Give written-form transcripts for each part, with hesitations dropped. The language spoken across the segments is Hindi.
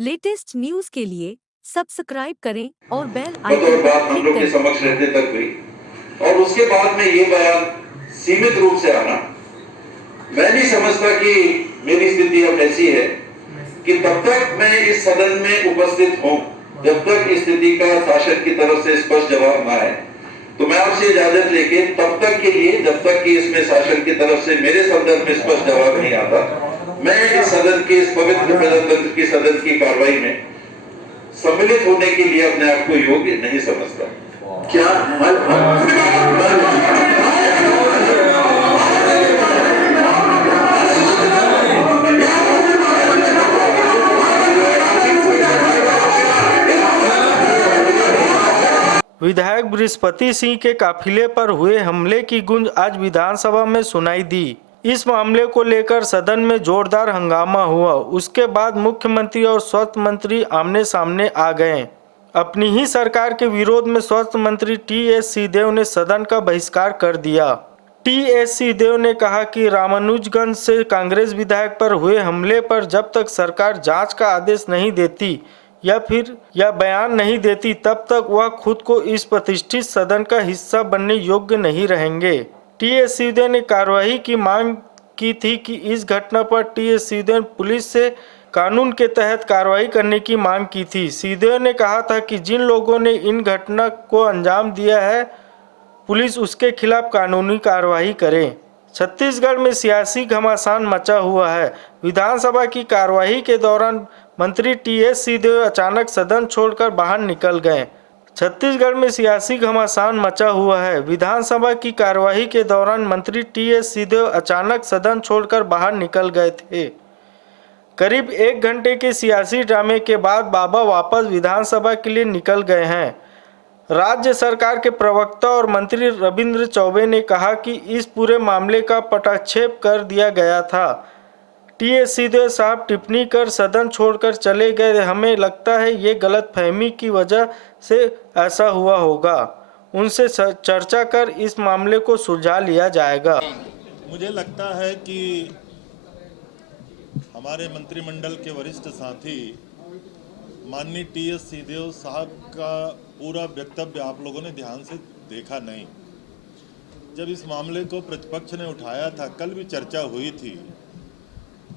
लेटेस्ट न्यूज के लिए सब्सक्राइब करें और बेल और आइकन बात पर हम क्लिक लोग के करें। समक्ष रहते तक हुई और उसके बाद में ये बयान सीमित रूप से आना, मैं नहीं समझता कि मेरी स्थिति अब ऐसी है कि तब तक मैं इस सदन में उपस्थित हूं जब तक स्थिति का शासन की तरफ से स्पष्ट जवाब ना आए। तो मैं आपसे इजाजत लेके तब तक के लिए, जब तक कि इसमें शासन की तरफ से मेरे संदर्भ में स्पष्ट जवाब नहीं आता, मैं इस सदन के, इस पवित्र प्रजातंत्र की सदन की कार्रवाई में सम्मिलित होने के लिए अपने आप को योग्य नहीं समझता। क्या विधायक बृहस्पति सिंह के काफिले पर हुए हमले की गूंज आज विधानसभा में सुनाई दी। इस मामले को लेकर सदन में जोरदार हंगामा हुआ। उसके बाद मुख्यमंत्री और स्वास्थ्य मंत्री आमने सामने आ गए। अपनी ही सरकार के विरोध में स्वास्थ्य मंत्री टी.एस. सिंहदेव ने सदन का बहिष्कार कर दिया। टी.एस. सिंहदेव ने कहा कि रामानुजगंज से कांग्रेस विधायक पर हुए हमले पर जब तक सरकार जांच का आदेश नहीं देती या बयान नहीं देती, तब तक वह खुद को इस प्रतिष्ठित सदन का हिस्सा बनने योग्य नहीं रहेंगे। टी.एस. सिंहदेव ने कार्रवाई की मांग की थी कि इस घटना पर टी.एस. सिंहदेव ने पुलिस से कानून के तहत कार्रवाई करने की मांग की थी। सिंहदेव ने कहा था कि जिन लोगों ने इन घटना को अंजाम दिया है, पुलिस उसके खिलाफ कानूनी कार्रवाई करे। छत्तीसगढ़ में सियासी घमासान मचा हुआ है। विधानसभा की कार्यवाही के दौरान मंत्री टी.एस. सिंहदेव अचानक सदन छोड़कर बाहर निकल गए। छत्तीसगढ़ में सियासी घमासान मचा हुआ है। विधानसभा की कार्यवाही के दौरान मंत्री टी.एस. सिंहदेव अचानक सदन छोड़कर बाहर निकल गए थे। करीब 1 घंटे के सियासी ड्रामे के बाद बाबा वापस विधानसभा के लिए निकल गए हैं। राज्य सरकार के प्रवक्ता और मंत्री रविंद्र चौबे ने कहा कि इस पूरे मामले का पटाक्षेप कर दिया गया था। टी.एस. सिंहदेव साहब टिप्पणी कर सदन छोड़कर चले गए। हमें लगता है ये गलतफहमी की वजह से ऐसा हुआ होगा। उनसे चर्चा कर इस मामले को सुलझा लिया जाएगा। मुझे लगता है कि हमारे मंत्रिमंडल के वरिष्ठ साथी माननीय टी.एस. सिंहदेव साहब का पूरा वक्तव्य आप लोगों ने ध्यान से देखा नहीं। जब इस मामले को प्रतिपक्ष ने उठाया था, कल भी चर्चा हुई थी,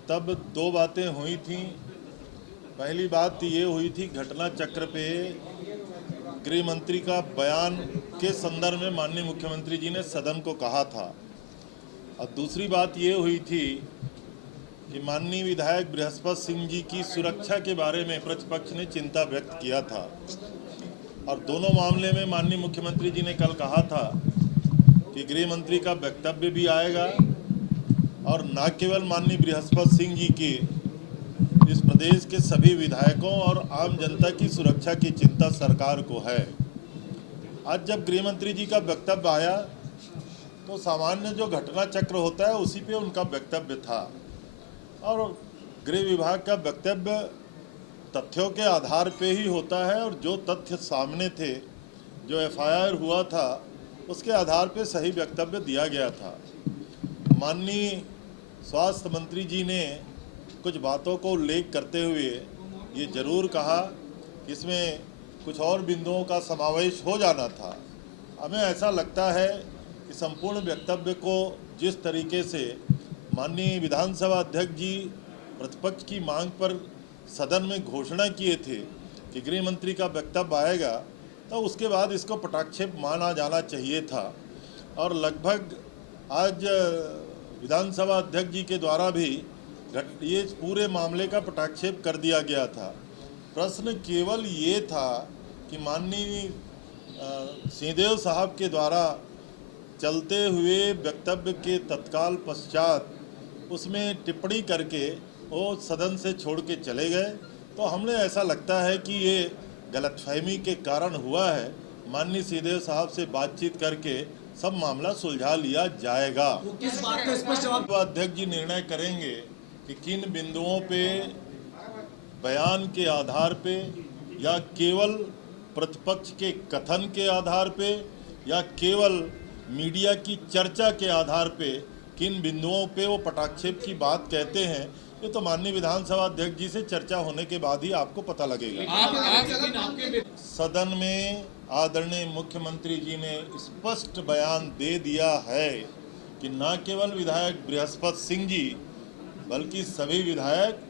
तब 2 बातें हुई थी। पहली बात ये हुई थी, घटना चक्र पे गृह मंत्री का बयान के संदर्भ में माननीय मुख्यमंत्री जी ने सदन को कहा था। और दूसरी बात ये हुई थी कि माननीय विधायक बृहस्पति सिंह जी की सुरक्षा के बारे में प्रतिपक्ष ने चिंता व्यक्त किया था। और दोनों मामले में माननीय मुख्यमंत्री जी ने कल कहा था कि गृह मंत्री का वक्तव्य भी आएगा और न केवल माननीय बृहस्पति सिंह जी की, इस प्रदेश के सभी विधायकों और आम जनता की सुरक्षा की चिंता सरकार को है। आज जब गृह मंत्री जी का वक्तव्य आया तो सामान्य जो घटना चक्र होता है उसी पे उनका वक्तव्य था। और गृह विभाग का वक्तव्य तथ्यों के आधार पे ही होता है और जो तथ्य सामने थे, जो एफआईआर हुआ था, उसके आधार पे सही वक्तव्य दिया गया था। माननीय स्वास्थ्य मंत्री जी ने कुछ बातों को उल्लेख करते हुए ये जरूर कहा कि इसमें कुछ और बिंदुओं का समावेश हो जाना था। हमें ऐसा लगता है कि संपूर्ण वक्तव्य को जिस तरीके से माननीय विधानसभा अध्यक्ष जी प्रतिपक्ष की मांग पर सदन में घोषणा किए थे कि गृह मंत्री का वक्तव्य आएगा, तो उसके बाद इसको पटाक्षेप माना जाना चाहिए था। और लगभग आज विधानसभा अध्यक्ष जी के द्वारा भी ये पूरे मामले का पटाक्षेप कर दिया गया था। प्रश्न केवल ये था कि माननीय सिंहदेव साहब के द्वारा चलते हुए वक्तव्य के तत्काल पश्चात उसमें टिप्पणी करके वो सदन से छोड़ के चले गए। तो हमने ऐसा लगता है कि ये गलतफहमी के कारण हुआ है। माननीय सिंहदेव साहब से बातचीत करके सब मामला सुलझा लिया जाएगा। किस बात का स्पष्ट जवाब अध्यक्ष जी निर्णय करेंगे कि किन बिंदुओं पे बयान के आधार पे या केवल प्रतिपक्ष के कथन के आधार पे या केवल मीडिया की चर्चा के आधार पे किन बिंदुओं पे वो पटाक्षेप की बात कहते हैं, ये तो माननीय विधानसभा अध्यक्ष जी से चर्चा होने के बाद ही आपको पता लगेगा। सदन में आदरणीय मुख्यमंत्री जी ने स्पष्ट बयान दे दिया है कि न केवल विधायक बृहस्पति सिंह जी बल्कि सभी विधायक